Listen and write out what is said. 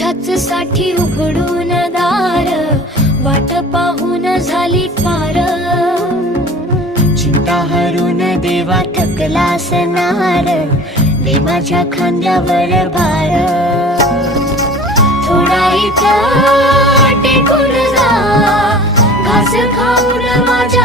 तुझ्याच साठी उघडून दार, वाट पाहून झाली पार. चिंता हरून देवा थकला असणार, दे माझ्या खांद्यावर भार. थोडा इथं टेकून जा, घास खाऊन माझ्या